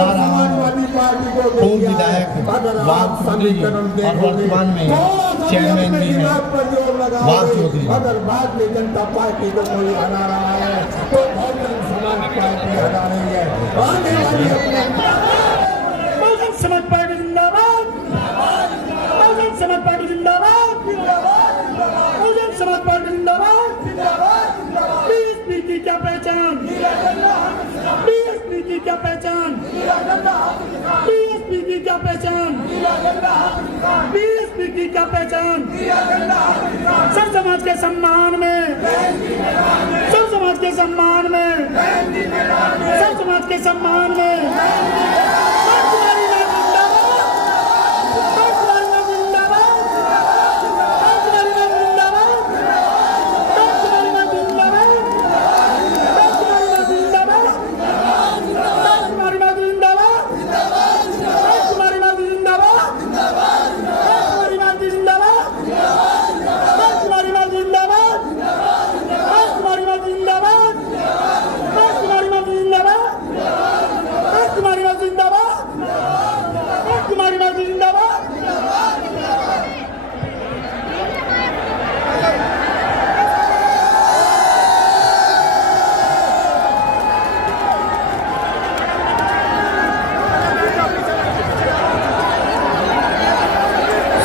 बुला रहा हूँ पूर्व विधायक वाघ चौधरी जी और वर्तमान में चेयरमैन भी हैं वाघ चौधरी। अगर भारतीय जनता पार्टी को कोई हरा रहा है तो बहुजन समाज पार्टी हरा रही है। बहुजन समाज पार्टी जिंदाबाद, बहुजन समाज पार्टी जिंदाबाद, बहुजन समाज पार्टी जिंदाबाद। बीएसपी की क्या पहचान, बीएसपी की क्या पहचान, बीएसपी की क्या पहचान, बीएसपी की क्या पहचान। सब समाज के सम्मान में, सब समाज के सम्मान में, सब समाज के सम्मान में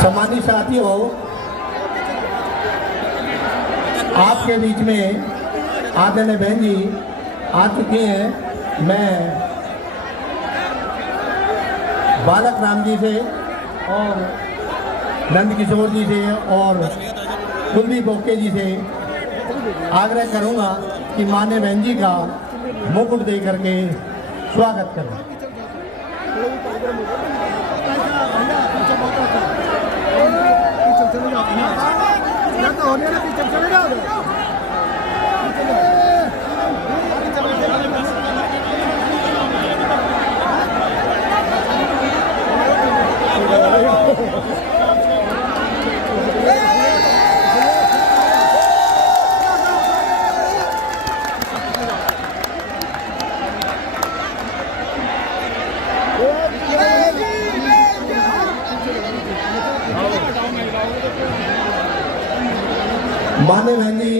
सम्मानित साथियों, आपके बीच में आदरणीय बहन जी आ चुके हैं। मैं बालक राम जी से और नंद किशोर जी से और कुलदीप ओके जी से आग्रह करूंगा कि मान्य बहन जी का मुकुट दे करके स्वागत करें। मान्य बहन जी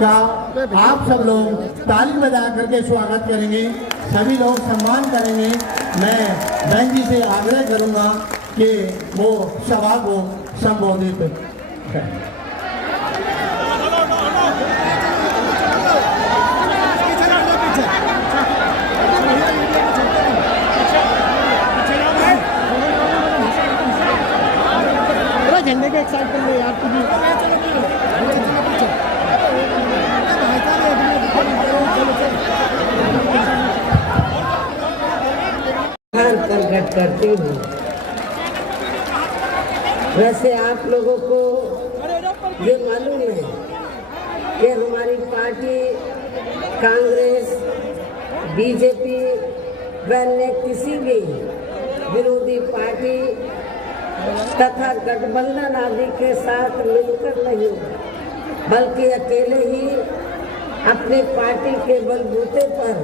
का आप सब लोग ताली बजा करके स्वागत करेंगे, सभी लोग सम्मान करेंगे। मैं बहन जी से आग्रह करूंगा कि वो सभा को संबोधित करें। झंडे के एक साइड पर ले यार तुझे प्रकट करती हूँ। वैसे आप लोगों को ये मालूम है कि हमारी पार्टी कांग्रेस, बीजेपी व अन्य किसी भी विरोधी पार्टी तथा गठबंधन आदि के साथ मिलकर नहीं, बल्कि अकेले ही अपनी पार्टी के बलबूते पर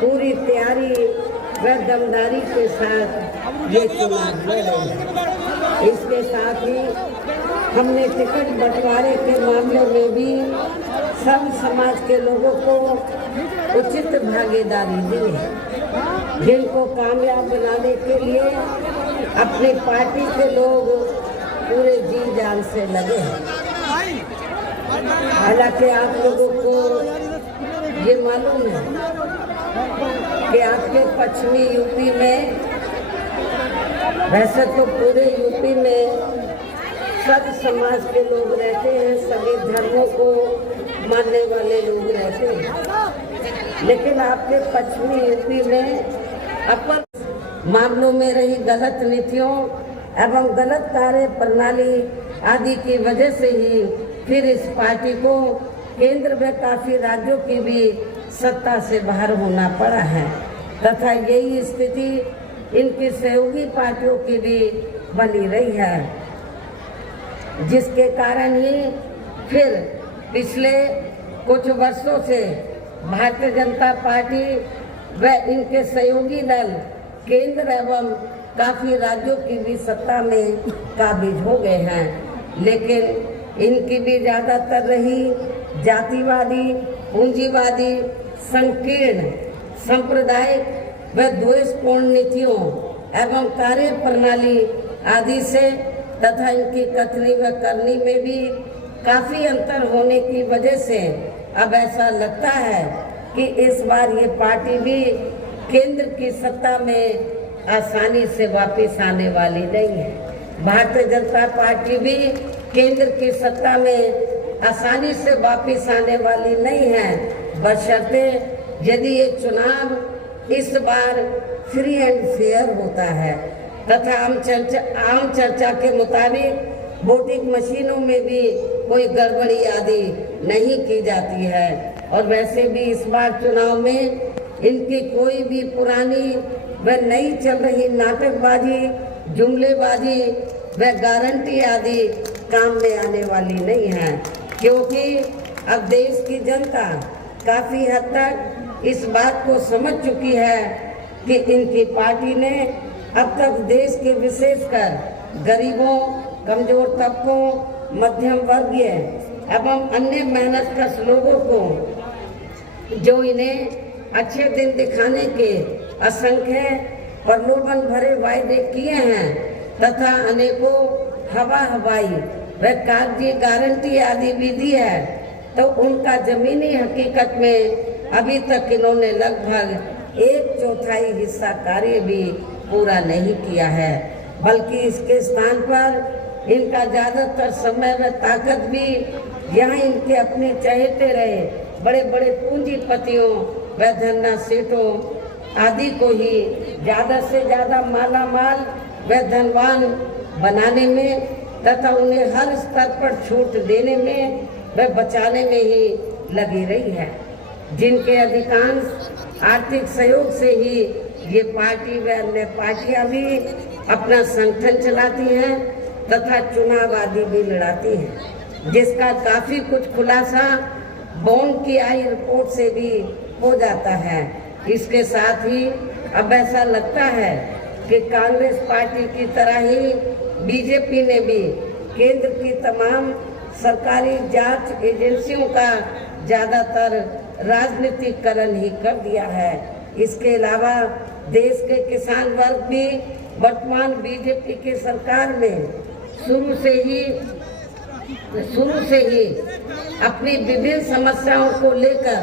पूरी तैयारी व दमदारी के साथ ये चुनाव लड़े। इसके साथ ही हमने टिकट बंटवारे के मामले में भी सब समाज के लोगों को उचित भागीदारी दी है, जिनको कामयाब बनाने के लिए अपनी पार्टी के लोग पूरे जी जान से लगे हैं। हालांकि आप लोगों को ये मालूम है कि आपके पश्चिमी यूपी में, वैसे तो पूरे यूपी में सब समाज के लोग रहते हैं, सभी धर्मों को मानने वाले लोग रहते हैं, लेकिन आपके पश्चिमी यूपी में अपन मामलों में रही गलत नीतियों एवं गलत कार्य प्रणाली आदि की वजह से ही फिर इस पार्टी को केंद्र में काफी राज्यों की भी सत्ता से बाहर होना पड़ा है, तथा यही स्थिति इनकी सहयोगी पार्टियों की भी बनी रही है, जिसके कारण ही फिर पिछले कुछ वर्षों से भारतीय जनता पार्टी व इनके सहयोगी दल केंद्र एवं काफी राज्यों की भी सत्ता में काबिज हो गए हैं, लेकिन इनकी भी ज्यादातर रही जातिवादी, पूंजीवादी, संकीर्ण, सांप्रदायिक व द्वेषपूर्ण नीतियों एवं कार्य प्रणाली आदि से तथा इनकी कथनी व करनी में भी काफी अंतर होने की वजह से अब ऐसा लगता है कि इस बार ये पार्टी भी केंद्र की सत्ता में आसानी से वापस आने वाली नहीं है। भारतीय जनता पार्टी भी केंद्र की सत्ता में आसानी से वापस आने वाली नहीं है, बशर्ते यदि ये चुनाव इस बार फ्री एंड फेयर होता है तथा आम चर्चा के मुताबिक वोटिंग मशीनों में भी कोई गड़बड़ी आदि नहीं की जाती है। और वैसे भी इस बार चुनाव में इनकी कोई भी पुरानी व नई चल रही नाटकबाजी, जुमलेबाजी व गारंटी आदि काम में आने वाली नहीं है, क्योंकि अब देश की जनता काफी हद तक इस बात को समझ चुकी है कि इनकी पार्टी ने अब तक देश के विशेषकर गरीबों, कमजोर तबकों, मध्यम वर्गीय एवं अन्य मेहनतकश लोगों को जो इन्हें अच्छे दिन दिखाने के असंख्य प्रलोभन भरे वायदे किए हैं तथा अनेकों हवाई व कागजी गारंटी आदि भी दी है, तो उनका जमीनी हकीकत में अभी तक इन्होंने लगभग 1/4 हिस्सा कार्य भी पूरा नहीं किया है, बल्कि इसके स्थान पर इनका ज्यादातर समय व ताकत भी यहाँ इनके अपने चहेते रहे बड़े बड़े पूंजीपतियों व धन्ना सेठों आदि को ही ज्यादा से ज्यादा माला माल व धनवान बनाने में तथा उन्हें हर स्तर पर छूट देने में व बचाने में ही लगी रही है, जिनके अधिकांश आर्थिक सहयोग से ही ये पार्टी व अन्य पार्टियां भी अपना संगठन चलाती हैं तथा चुनाव आदि भी लड़ाती हैं, जिसका काफी कुछ खुलासा बॉन्ड की आई रिपोर्ट से भी हो जाता है। इसके साथ ही अब ऐसा लगता है कि कांग्रेस पार्टी की तरह ही बीजेपी ने भी केंद्र की तमाम सरकारी जांच एजेंसियों का ज्यादातर राजनीतिकरण ही कर दिया है। इसके अलावा देश के किसान वर्ग भी वर्तमान बीजेपी की सरकार में शुरू से ही अपनी विभिन्न समस्याओं को लेकर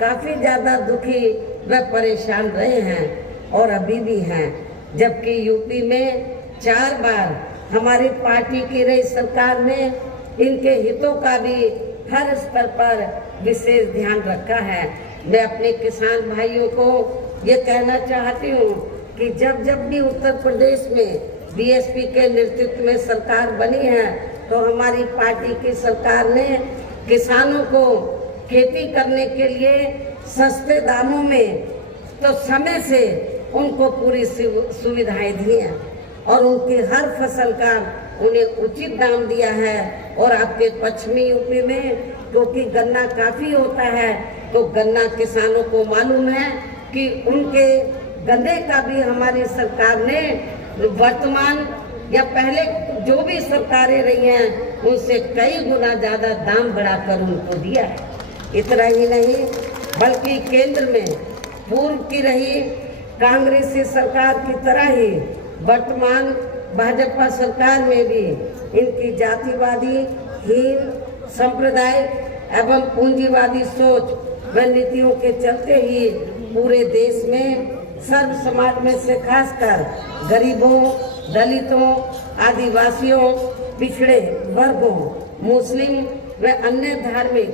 काफी ज्यादा दुखी व परेशान रहे हैं और अभी भी हैं, जबकि यूपी में 4 बार हमारी पार्टी की रही सरकार ने इनके हितों का भी हर स्तर पर विशेष ध्यान रखा है। मैं अपने किसान भाइयों को ये कहना चाहती हूँ कि जब भी उत्तर प्रदेश में बीएसपी के नेतृत्व में सरकार बनी है तो हमारी पार्टी की सरकार ने किसानों को खेती करने के लिए सस्ते दामों में तो समय से उनको पूरी सुविधाएं दी हैं और उनकी हर फसल का उन्हें उचित दाम दिया है। और आपके पश्चिमी यूपी में क्योंकि गन्ना काफी होता है तो गन्ना किसानों को मालूम है कि उनके गन्ने का भी हमारी सरकार ने वर्तमान या पहले जो भी सरकारें रही हैं उनसे कई गुना ज्यादा दाम बढ़ाकर उनको दिया है। इतना ही नहीं बल्कि केंद्र में पूर्व की रही कांग्रेसी सरकार की तरह ही वर्तमान भाजपा सरकार में भी इनकी जातिवादी, हीन, सांप्रदायिक एवं पूंजीवादी सोच व नीतियों के चलते ही पूरे देश में सर्व समाज में से खासकर गरीबों, दलितों, आदिवासियों, पिछड़े वर्गों, मुस्लिम व अन्य धार्मिक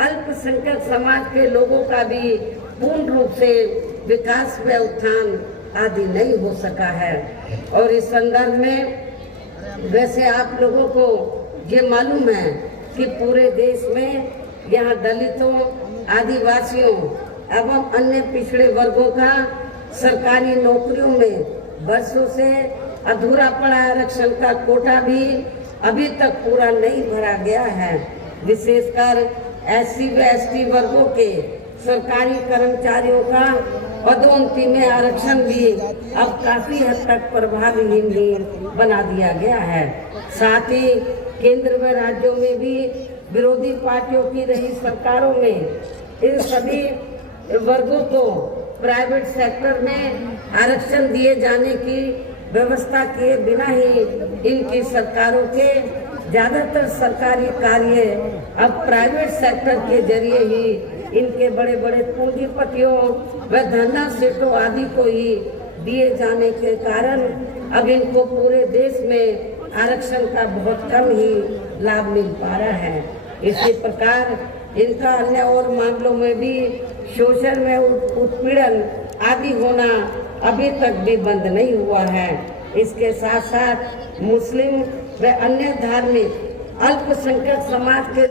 अल्पसंख्यक समाज के लोगों का भी पूर्ण रूप से विकास व उत्थान आदि नहीं हो सका है। और इस संदर्भ में वैसे आप लोगों को ये मालूम है कि पूरे देश में यहाँ दलितों, आदिवासियों एवं अन्य पिछड़े वर्गों का सरकारी नौकरियों में वर्षों से अधूरा पड़ा आरक्षण का कोटा भी अभी तक पूरा नहीं भरा गया है। विशेषकर SC व ST वर्गों के सरकारी कर्मचारियों का पदोन्नति में आरक्षण भी अब काफी हद तक प्रभावहीन ही बना दिया गया है। साथ ही केंद्र व राज्यों में भी विरोधी पार्टियों की रही सरकारों में इन सभी वर्गों को प्राइवेट सेक्टर में आरक्षण दिए जाने की व्यवस्था किए बिना ही इनकी सरकारों के ज्यादातर सरकारी कार्य अब प्राइवेट सेक्टर के जरिए ही इनके बड़े बड़े पूंजीपतियों व धरना सेठों आदि को ही दिए जाने के कारण अब इनको पूरे देश में आरक्षण का बहुत कम ही लाभ मिल पा रहा है। इसी प्रकार इनका अन्य और मामलों में भी शोषण में उत्पीड़न आदि होना अभी तक भी बंद नहीं हुआ है। इसके साथ साथ मुस्लिम व अन्य धार्मिक अल्पसंख्यक समाज के